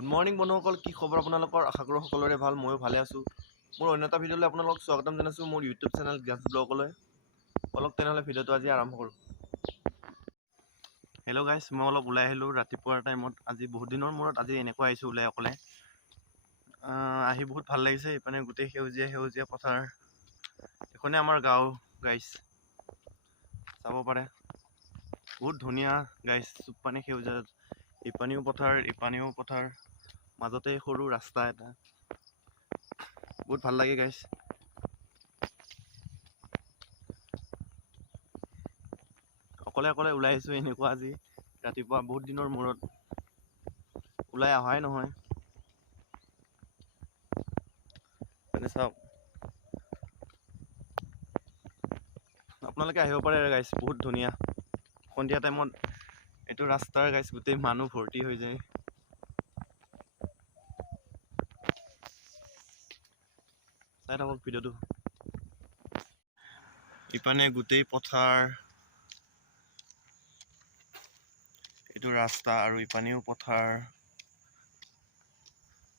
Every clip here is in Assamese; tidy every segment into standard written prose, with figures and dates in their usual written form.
গুড মৰ্নিং বন্ধুসকল, কি খবৰ আপোনালোকৰ? আশা কৰোঁ সকলোৰে ভাল। ময়ো ভালে আছোঁ। মোৰ অন্য এটা ভিডিঅ'লৈ আপোনালোকক স্বাগতম জনাইছোঁ মোৰ ইউটিউব চেনেল গ্যাছ ব্লগলৈ। অলপ তেনেহ'লে ভিডিঅ'টো আজি আৰম্ভ কৰোঁ। হেল্ল' গাইছ, মই অলপ ওলাই আহিলোঁ ৰাতিপুৱাৰ টাইমত। আজি বহুত দিনৰ মূৰত আজি এনেকুৱা আহিছোঁ ওলাই অকলে। আহি বহুত ভাল লাগিছে। ইপিনে গোটেই সেউজীয়া সেউজীয়া পথাৰ। এইখনে আমাৰ গাঁও গাইছ, চাব পাৰে। বহুত ধুনীয়া গাইছ, চুপ পানী সেউজীয়া। ইপানীও পথাৰ ইপানীও পথাৰ, মাজতে সৰু ৰাস্তা এটা। বহুত ভাল লাগে গাইছ। অকলে অকলে ওলাই আহিছোঁ এনেকুৱা আজি ৰাতিপুৱা, বহুত দিনৰ মূৰত ওলাই অহাই নহয়। মানে চাওক, আপোনালোকে আহিব পাৰে গাইছ, বহুত ধুনীয়া। সন্ধিয়া টাইমত এইটো ৰাস্তাৰ গাইছ গোটেই মানুহ ভৰ্তি হৈ যায়। চাই থাকক ভিডিঅ'টো। ইপানে গোটেই পথাৰ, এইটো ৰাস্তা, আৰু ইপানেও পথাৰ।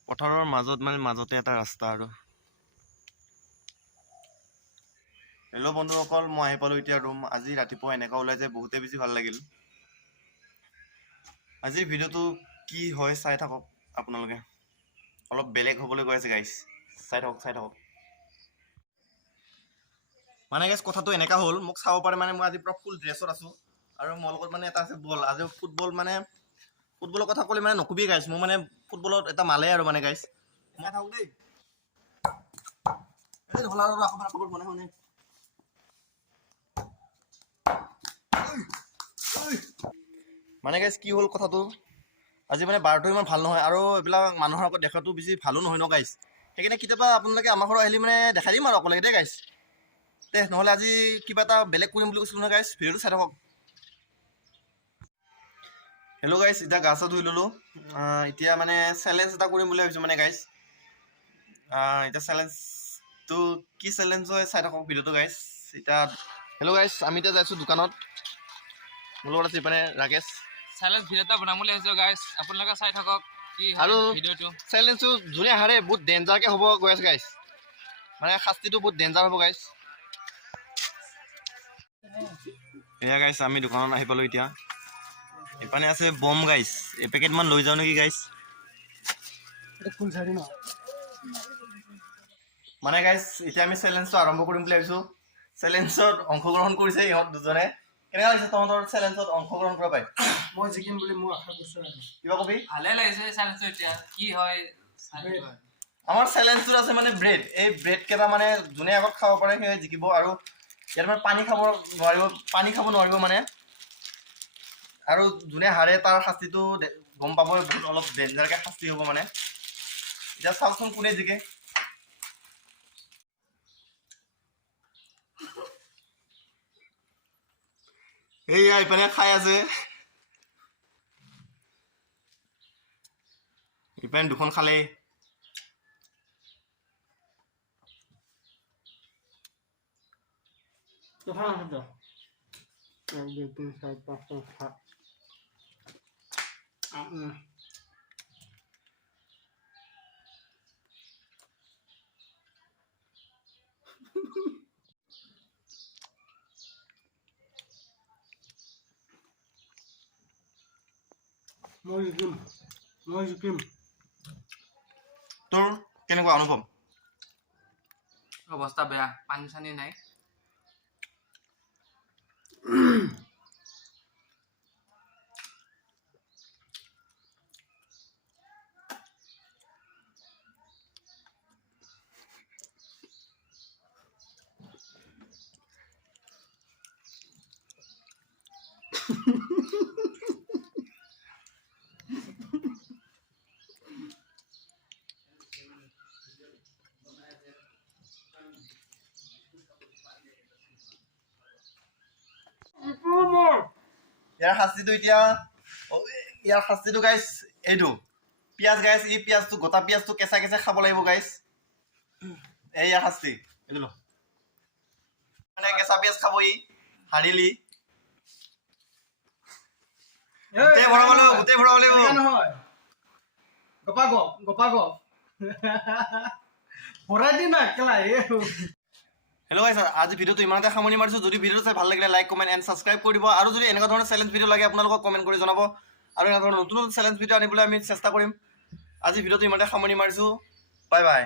পথাৰৰ মাজত মাজতে এটা ৰাস্তা আৰু। হেল্ল' বন্ধুসকল, মই আহি পালোঁ এতিয়া ৰুম। আজি ৰাতিপুৱা এনেকুৱা ওলাই যে বহুতেই বেছি ভাল লাগিল। আজিৰ ভিডিঅ'টো কি হয় চাই থাকক আপোনালোকে। অলপ বেলেগ হ'বলৈ গৈ আছে গাইছ, চাই থাকক। মানে গাইছ, কথাটো এনেকা হ'ল, মোক চাব পাৰে মানে মই আজি পুৰা ফুল ড্ৰেছত আছোঁ। আৰু মোৰ লগত মানে এটা আছে বল। আজি ফুটবলৰ কথা ক'লে মানে নকবি গাইছ, মোৰ মানে ফুটবলত এটা মালে আৰু মানে গাইছ। মই থাকোঁ দেই। মানে গাইছ কি হ'ল কথাটো, আজি মানে বাৰটো ইমান ভাল নহয়, আৰু এইবিলাক মানুহৰ আগত দেখাটো বেছি ভালো নহয় ন গাইছ। সেইকাৰণে কেতিয়াবা আপোনালোকে আমাৰ ঘৰত আহিলে মানে দেখাই দিম আৰু অকলে দেই গাইছ। নহ'লে আজি কিবা এটা বেলেগ কৰিম বুলি কৈছিলোঁ নহয় গাইছ। ভিডিঅ'টো চাই থাকক। হেল্ল' গাইছ, এতিয়া গা চা ধুই ল'লোঁ। এতিয়া মানে চেলেঞ্জ এটা কৰিম বুলি ভাবিছোঁ মানে গাইছ। এতিয়া চেলেঞ্জটো কি চেলেঞ্জ হয় চাই থাকক ভিডিঅ'টো গাইছ। এতিয়া হেল্ল' গাইছ, আমি এতিয়া যাইছোঁ দোকানত। মোৰ লগত আছে ইপানে ৰাকেশ। চেলেঞ্জ ভিডিঅ' এটা বনাম বুলি ভাবিছোঁ গাইছ, আপোনালোকে চাই থাকক কি হয় আৰু ভিডিঅ'টো। চেলেঞ্জটো যোনে হাৰে বহুত ডেঞ্জাৰকৈ হ'ব গৈ আছে গাইছ। মানে শাস্তিটো বহুত ডেঞ্জাৰ হ'ব গাইছ। এয়া গাইছ, আমি দোকানত আহি পালোঁ এতিয়া। ইপানে আছে বম গাইছ, এপেকেটমান লৈ যাওঁ নেকি গাইছ। মানে গাইছ, এতিয়া আমি চেলেঞ্জটো আৰম্ভ কৰিম বুলি ভাবিছোঁ। চেলেঞ্জত অংশগ্ৰহণ কৰিছে ইহঁত দুজনে। কেনেকুৱা লাগিছে তহঁতৰ চেলেঞ্জত অংশগ্ৰহণ কৰা পাই? মই জিকিম বুলি মই আশা কৰিছোঁ। কিবা কবি? ভালে লাগিছে চেলেঞ্জটো, এতিয়া কি হয়। আমাৰ চেলেঞ্জটোত আছে মানে ব্ৰেড। এই ব্ৰেড কেইটা মানে যোনে আগত খাব পাৰে সেই জিকিব। আৰু ইয়াত মানে পানী খাব নোৱাৰিব মানে। আৰু যোনে হাৰে তাৰ শাস্তিটো গম পাবই, বহুত অলপ ডেঞ্জাৰকৈ শাস্তি হ'ব মানে। এতিয়া চাওকচোন কোনে জিকে। এইয়া ইপানে খাই আছে, ইপানে দুখন খালেই। কথা আছে 1 2 3 4 5 6 7 মই জিকিম। তোৰ কেনেকুৱা অনুভৱ? অৱস্থা বেয়া, পানী চানী নাই। ইয়াৰ শাস্তিটো গাইছ এইটো পিঁয়াজ গাইছ। এই পিঁয়াজটো গোটা পিঁয়াজটো কেঁচা কেঁচা খাব লাগিব গাইছ। এই ইয়াৰ শাস্তি এইটো ল। মানে কেঁচা পিঁয়াজ খাব ই, হাৰিলি। গোটেই ভৰাব লাগিব। গপা গপ ভৰাই দি না কেলা হেল্ল' গাইছ আজি ভিডিঅ'টো ইমানতে সামৰণি মাৰিছোঁ যদি ভিডিঅ'টো চাই ভাল লাগিলে লাইক কমেণ্ট এণ্ড ছাবস্ক্ৰাইব কৰি দিব আৰু যদি এনেকুৱা ধৰণৰ চেলেঞ্জ ভিডিঅ' লাগে আপোনালোকক কমেণ্ট কৰি জনাব আৰু এনেকুৱা ধৰণৰ নতুন চেলেঞ্জ ভিডিঅ' আনিবলৈ আমি চেষ্টা কৰিম আজি ভিডিঅ'টো ইমানতে সামৰণি মাৰিছোঁ বাই বাই